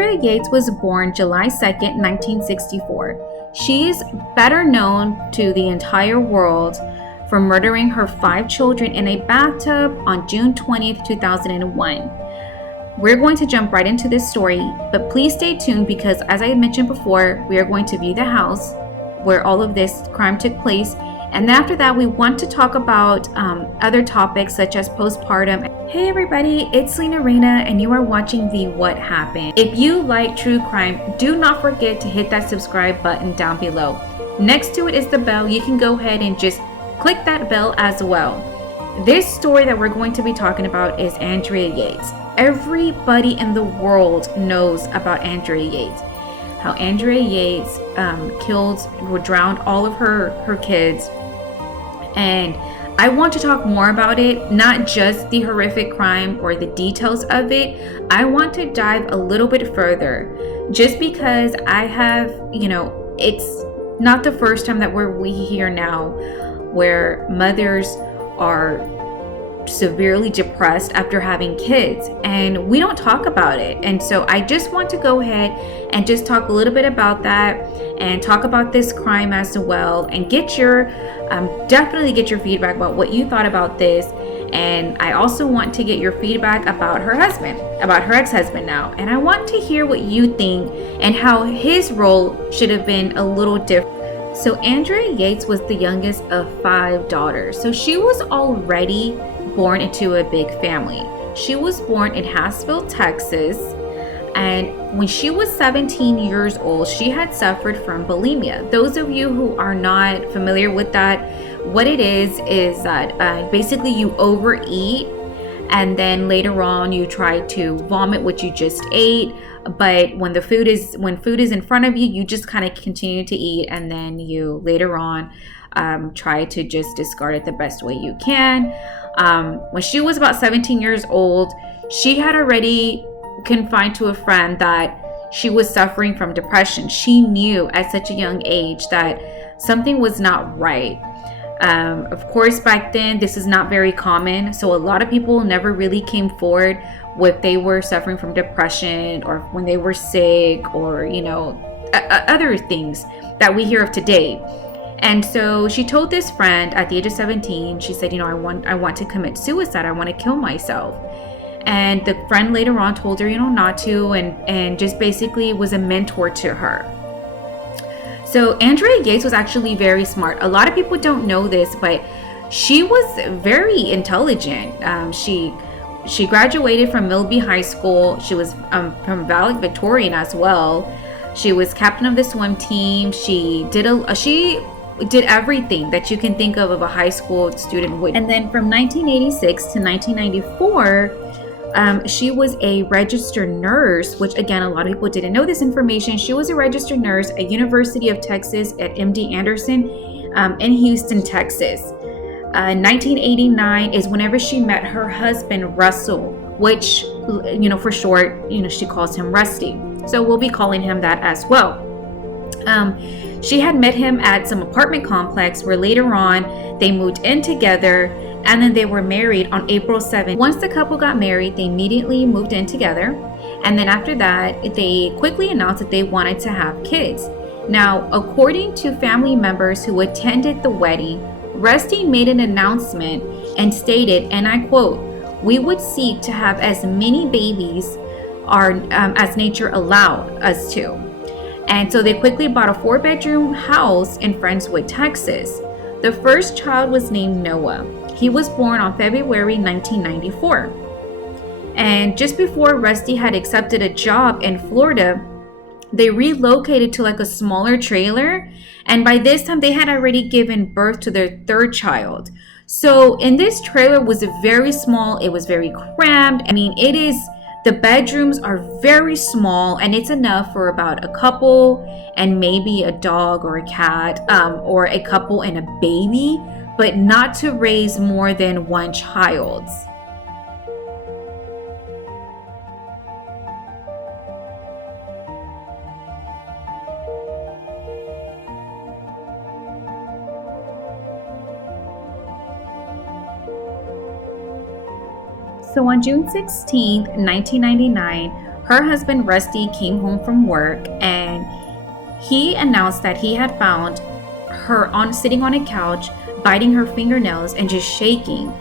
Andrea Yates was born July 2nd, 1964. She is better known to the entire world for murdering her 5 children in a bathtub on June 20th, 2001. We're going to jump right into this story, but please stay tuned because, as I mentioned before, we are going to view the house where all of this crime took place. And after that, we want to talk about other topics such as postpartum. Hey everybody, it's Reyna and you are watching the What Happened. If you like true crime, do not forget to hit that subscribe button down below. Next to it is the bell. You can go ahead and just click that bell as well. This story that we're going to be talking about is Andrea Yates. Everybody in the world knows about Andrea Yates. How Andrea Yates killed or drowned all of her kids. And I want to talk more about it, not just the horrific crime or the details of it. I want to dive a little bit further just because I have, it's not the first time that we hear now where mothers are severely depressed after having kids, and we don't talk about it. And so I just want to go ahead and just talk a little bit about that and talk about this crime as well, and get your definitely get your feedback about what you thought about this. And I also want to get your feedback about her husband, about her ex-husband now, and I want to hear what you think and how his role should have been a little different. So Andrea Yates was the youngest of 5 daughters, so she was already born into a big family. She was born in Haskell, Texas, and when she was 17 years old, she had suffered from bulimia. Those of you who are not familiar with that, what it is that basically you overeat, and then later on you try to vomit what you just ate. But when food is in front of you, you just kind of continue to eat, and then you later on try to just discard it the best way you can. When she was about 17 years old, she had already confided to a friend that she was suffering from depression. She knew at such a young age that something was not right. Of course, back then, this is not very common. So a lot of people never really came forward if they were suffering from depression or when they were sick or, other things that we hear of today. And so she told this friend at the age of 17, she said, I want to commit suicide. I want to kill myself. And the friend later on told her, not to, and just basically was a mentor to her. So Andrea Yates was actually very smart. A lot of people don't know this, but she was very intelligent. She graduated from Milby High School. She was from valedictorian as well. She was captain of the swim team. She did everything that you can think of a high school student would. And then from 1986 to 1994, she was a registered nurse, which again, a lot of people didn't know this information. She was a registered nurse at University of Texas at MD Anderson in Houston, Texas. 1989 is whenever she met her husband, Russell, which, for short, she calls him Rusty. So we'll be calling him that as well. She had met him at some apartment complex where later on they moved in together, and then they were married on April 7th. Once the couple got married, they immediately moved in together. And then after that, they quickly announced that they wanted to have kids. Now, according to family members who attended the wedding, Rusty made an announcement and stated, and I quote, "We would seek to have as many babies as nature allowed us to." And so they quickly bought a 4-bedroom house in Friendswood, Texas. The first child was named Noah. He was born on February 1994. And just before Rusty had accepted a job in Florida, they relocated to a smaller trailer. And by this time, they had already given birth to their 3rd child. So in this trailer was very small. It was very cramped. The bedrooms are very small, and it's enough for about a couple and maybe a dog or a cat, or a couple and a baby, but not to raise more than 1 child. So on June 16th, 1999, her husband Rusty came home from work, and he announced that he had found her sitting on a couch, biting her fingernails and just shaking.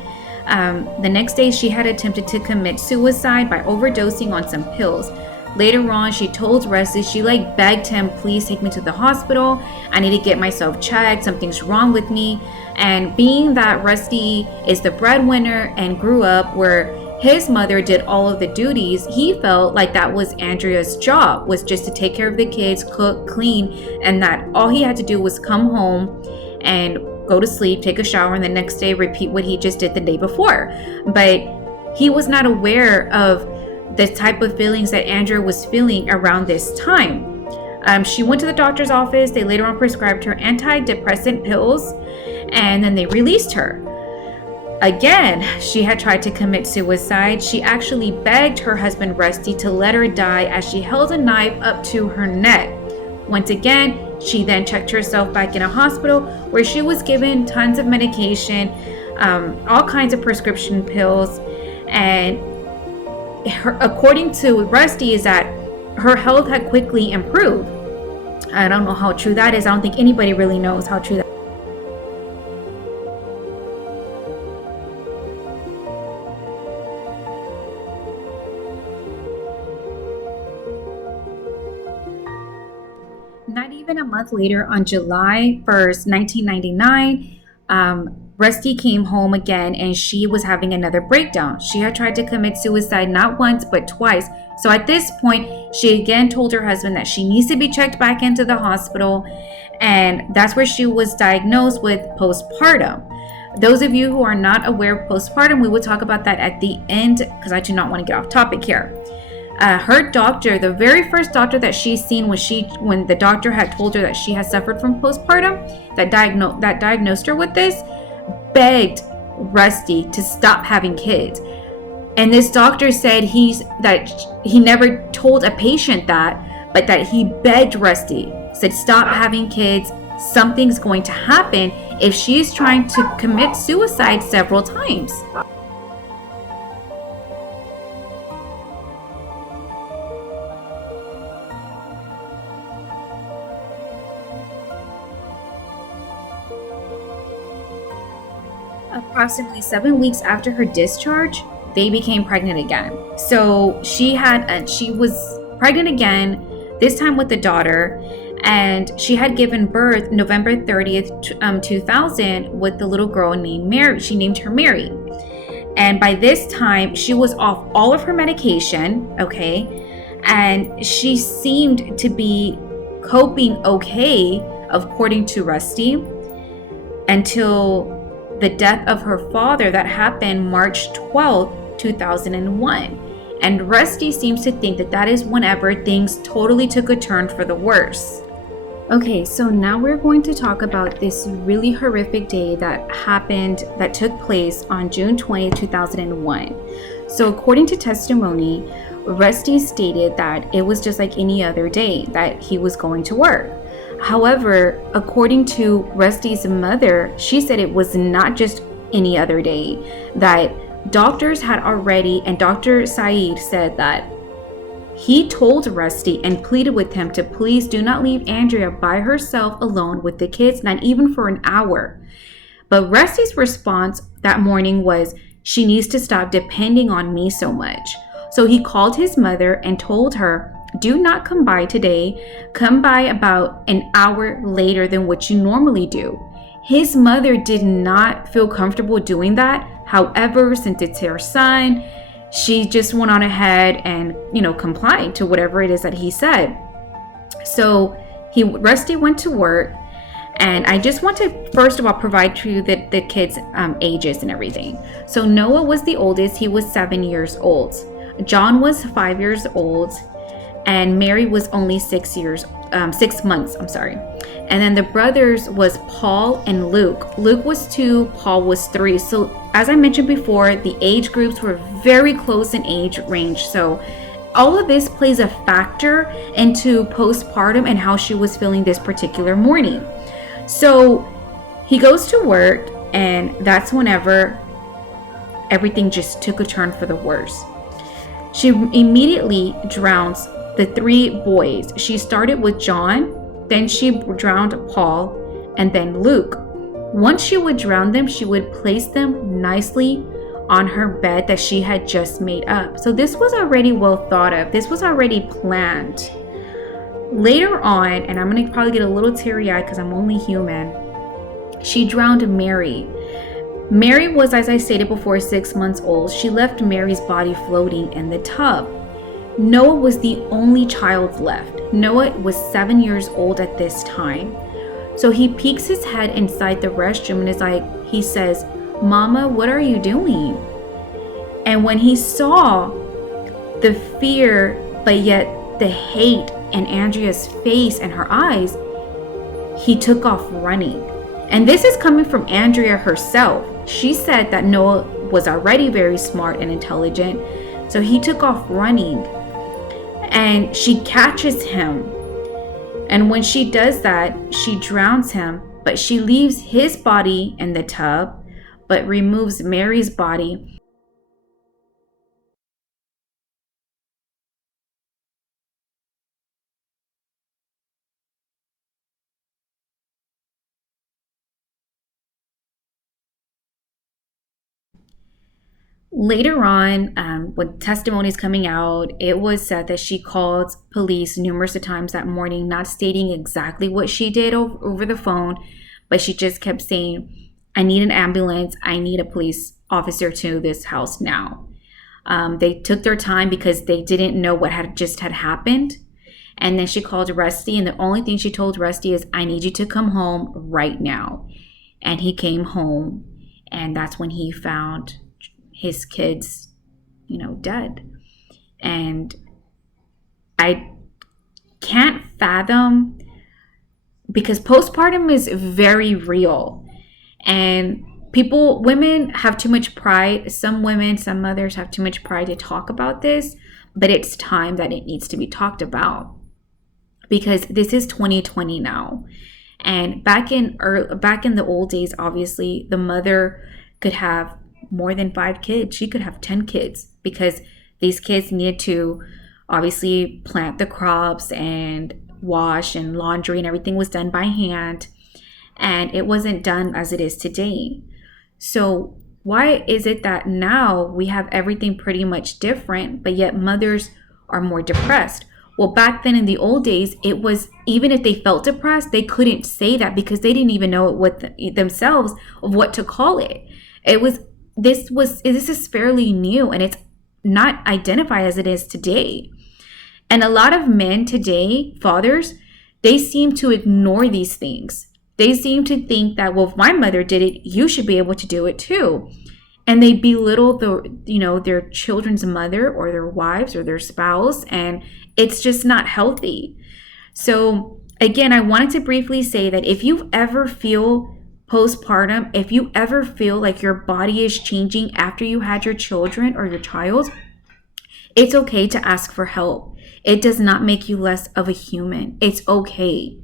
The next day, she had attempted to commit suicide by overdosing on some pills. Later on, she told Rusty, she begged him, please take me to the hospital. I need to get myself checked. Something's wrong with me. And being that Rusty is the breadwinner and grew up where his mother did all of the duties, he felt like that was Andrea's job, was just to take care of the kids, cook, clean, and that all he had to do was come home and go to sleep, take a shower, and the next day repeat what he just did the day before. But he was not aware of the type of feelings that Andrea was feeling around this time. She went to the doctor's office. They later on prescribed her antidepressant pills, and then they released her. Again, she had tried to commit suicide. She actually begged her husband Rusty to let her die as she held a knife up to her neck. Once again, she then checked herself back in a hospital where she was given tons of medication, all kinds of prescription pills, and according to Rusty, is that her health had quickly improved. I don't know how true that is. I don't think anybody really knows how true that is. Not even a month later, on July 1st, 1999, Rusty came home again, and she was having another breakdown. She had tried to commit suicide not once, but twice. So at this point, she again told her husband that she needs to be checked back into the hospital, and that's where she was diagnosed with postpartum. Those of you who are not aware of postpartum, we will talk about that at the end because I do not want to get off topic here. Her doctor, the very first doctor that she's seen when the doctor had told her that she had suffered from postpartum, that diagnosed her with this, begged Rusty to stop having kids. And this doctor said he never told a patient that, but that he begged Rusty, said stop having kids. Something's going to happen if she's trying to commit suicide several times. Approximately 7 weeks after her discharge, they became pregnant again. So she was pregnant again, this time with a daughter, and she had given birth November 30th, 2000 with the little girl named Mary. She named her Mary. And by this time, she was off all of her medication, okay? And she seemed to be coping okay, according to Rusty, until the death of her father that happened March 12th, 2001. And Rusty seems to think that is whenever things totally took a turn for the worse. Okay, so now we're going to talk about this really horrific day that took place on June 20th, 2001. So according to testimony, Rusty stated that it was just like any other day that he was going to work. However, according to Rusty's mother, she said it was not just any other day, that doctors had already, and Dr. Saeed said that he told Rusty and pleaded with him to please do not leave Andrea by herself alone with the kids, not even for an hour. But Rusty's response that morning was, she needs to stop depending on me so much. So he called his mother and told her, do not come by today. Come by about an hour later than what you normally do. His mother did not feel comfortable doing that. However, since it's her son, she just went on ahead and, complied to whatever it is that he said. So Rusty went to work, and I just want to first of all provide to you the kids' ages and everything. So Noah was the oldest. He was 7 years old. John was 5 years old. And Mary was only 6 months. And then the brothers was Paul and Luke. Luke was 2, Paul was 3. So as I mentioned before, the age groups were very close in age range. So all of this plays a factor into postpartum and how she was feeling this particular morning. So he goes to work, and that's whenever everything just took a turn for the worse. She immediately drowns the 3 boys. She started with John, then she drowned Paul, and then Luke. Once she would drown them, she would place them nicely on her bed that she had just made up. So this was already well thought of. This was already planned. Later on, and I'm going to probably get a little teary-eyed because I'm only human, she drowned Mary. Mary was, as I stated before, 6 months old. She left Mary's body floating in the tub. Noah was the only child left. Noah was 7 years old at this time. So he peeks his head inside the restroom and is like, he says, "Mama, what are you doing?" And when he saw the fear, but yet the hate in Andrea's face and her eyes, he took off running. And this is coming from Andrea herself. She said that Noah was already very smart and intelligent, so he took off running. And she catches him. And when she does that, she drowns him, but she leaves his body in the tub, but removes Mary's body. Later on, with testimonies coming out, it was said that she called police numerous of times that morning, not stating exactly what she did over the phone, but she just kept saying, "I need an ambulance. I need a police officer to this house now." They took their time because they didn't know what had happened. And then she called Rusty, and the only thing she told Rusty is, "I need you to come home right now." And he came home, and that's when he found his kids, dead. And I can't fathom, because postpartum is very real, and women have too much pride. Some mothers have too much pride to talk about this, but it's time that it needs to be talked about, because this is 2020 now. And back in the old days, obviously the mother could have more than 5 kids. She could have 10 kids, because these kids needed to obviously plant the crops and wash and laundry, and everything was done by hand, and it wasn't done as it is today. So why is it that now we have everything pretty much different, but yet mothers are more depressed? Well, back then in the old days, it was, even if they felt depressed, they couldn't say that because they didn't even know themselves of what to call it. This is fairly new, and it's not identified as it is today. And a lot of men today, fathers, they seem to ignore these things. They seem to think that, well, if my mother did it, you should be able to do it too. And they belittle their children's mother or their wives or their spouse, and it's just not healthy. So again, I wanted to briefly say that if you ever feel postpartum, if you ever feel like your body is changing after you had your children or your child, it's okay to ask for help. It does not make you less of a human. It's okay.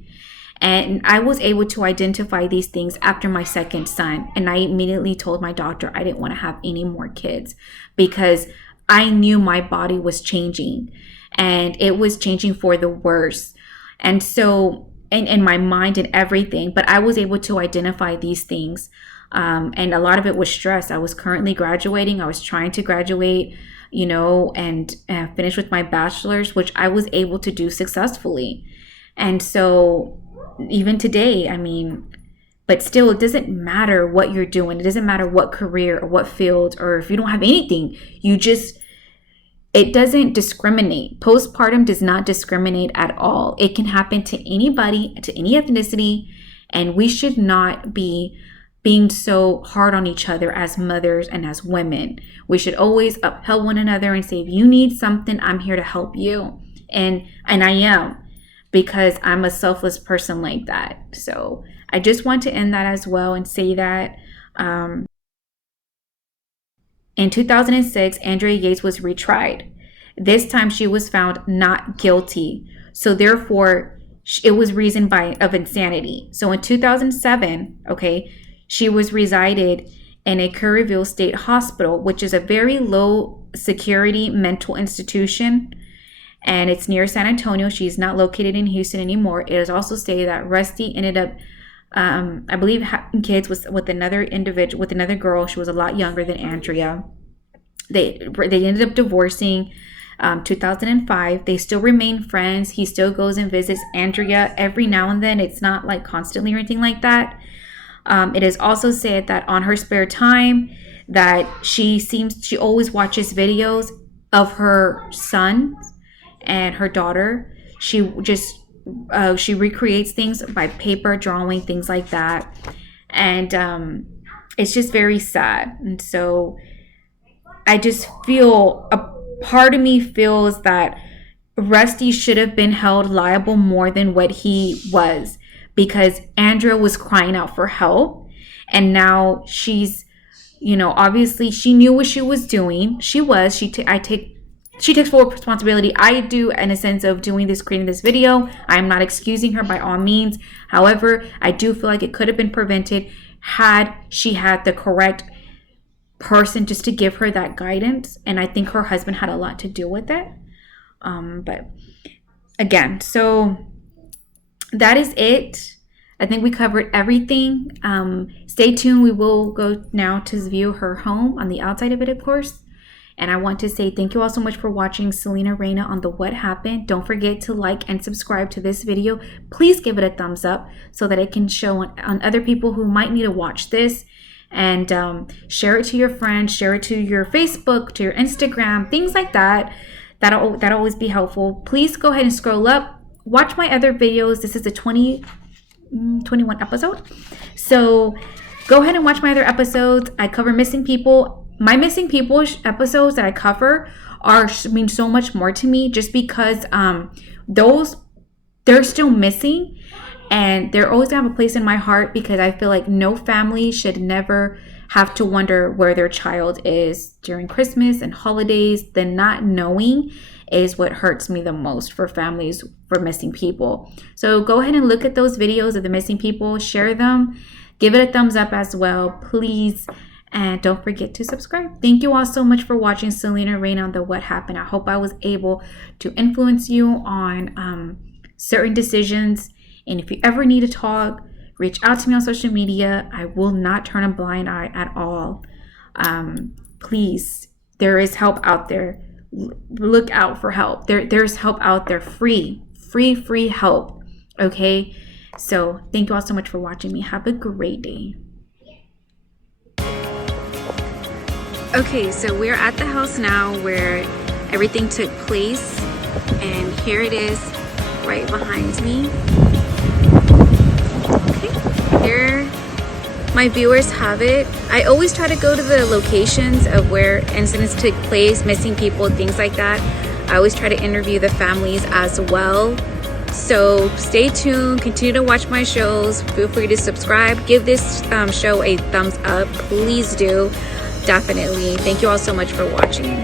And I was able to identify these things after my second son. And I immediately told my doctor I didn't want to have any more kids, because I knew my body was changing, and it was changing for the worse. And so, in my mind and everything, but I was able to identify these things. And a lot of it was stress. I was currently graduating. I was trying to graduate, and finish with my bachelor's, which I was able to do successfully. And so even today, but still, it doesn't matter what you're doing. It doesn't matter what career or what field, or if you don't have anything, it doesn't discriminate. Postpartum does not discriminate at all. It can happen to anybody, to any ethnicity, and we should not be being so hard on each other as mothers and as women. We should always upheld one another and say, if you need something, I'm here to help you. And I am, because I'm a selfless person like that. So I just want to end that as well and say that in 2006, Andrea Yates was retried. This time she was found not guilty. So therefore, it was reasoned of insanity. So in 2007, she was resided in a Curryville State Hospital, which is a very low security mental institution, and it's near San Antonio. She's not located in Houston anymore. It is also stated that Rusty ended up, I believe, having kids with another individual, with another girl. She was a lot younger than Andrea. They ended up divorcing 2005. They still remain friends. He still goes and visits Andrea every now and then. It's not like constantly or anything like that. It is also said that on her spare time that she always watches videos of her son and her daughter. She just she recreates things by paper, drawing, things like that. And it's just very sad. And so I just feel, a part of me feels that Rusty should have been held liable more than what he was, because Andrea was crying out for help. And now she's, obviously she knew what she was doing. She takes full responsibility. I do, in a sense of creating this video. I am not excusing her by all means. However, I do feel like it could have been prevented had she had the correct person just to give her that guidance. And I think her husband had a lot to do with it. But again, so that is it. I think we covered everything. Stay tuned. We will go now to view her home on the outside of it, of course. And I want to say thank you all so much for watching Selena Reyna on the What Happened. Don't forget to like and subscribe to this video. Please give it a thumbs up so that it can show on other people who might need to watch this. And share it to your friends, share it to your Facebook, to your Instagram, things like that. That'll always be helpful. Please go ahead and scroll up. Watch my other videos. This is the 21 episode. So go ahead and watch my other episodes. I cover missing people. My missing people episodes that I cover mean so much more to me, just because they're still missing, and they're always gonna have a place in my heart, because I feel like no family should never have to wonder where their child is during Christmas and holidays. The not knowing is what hurts me the most for families, for missing people. So go ahead and look at those videos of the missing people, share them, give it a thumbs up as well, please. And don't forget to subscribe. Thank you all so much for watching Selena Reyna on the What Happened. I hope I was able to influence you on certain decisions. And if you ever need to talk, reach out to me on social media. I will not turn a blind eye at all. Please, there is help out there. Look out for help. There's help out there. Free help. Okay? So thank you all so much for watching me. Have a great day. Okay, so we're at the house now where everything took place, and here it is right behind me. Okay, here my viewers have it. I always try to go to the locations of where incidents took place, missing people, things like that. I always try to interview the families as well. So stay tuned, continue to watch my shows. Feel free to subscribe, give this show a thumbs up, please do. Definitely. Thank you all so much for watching.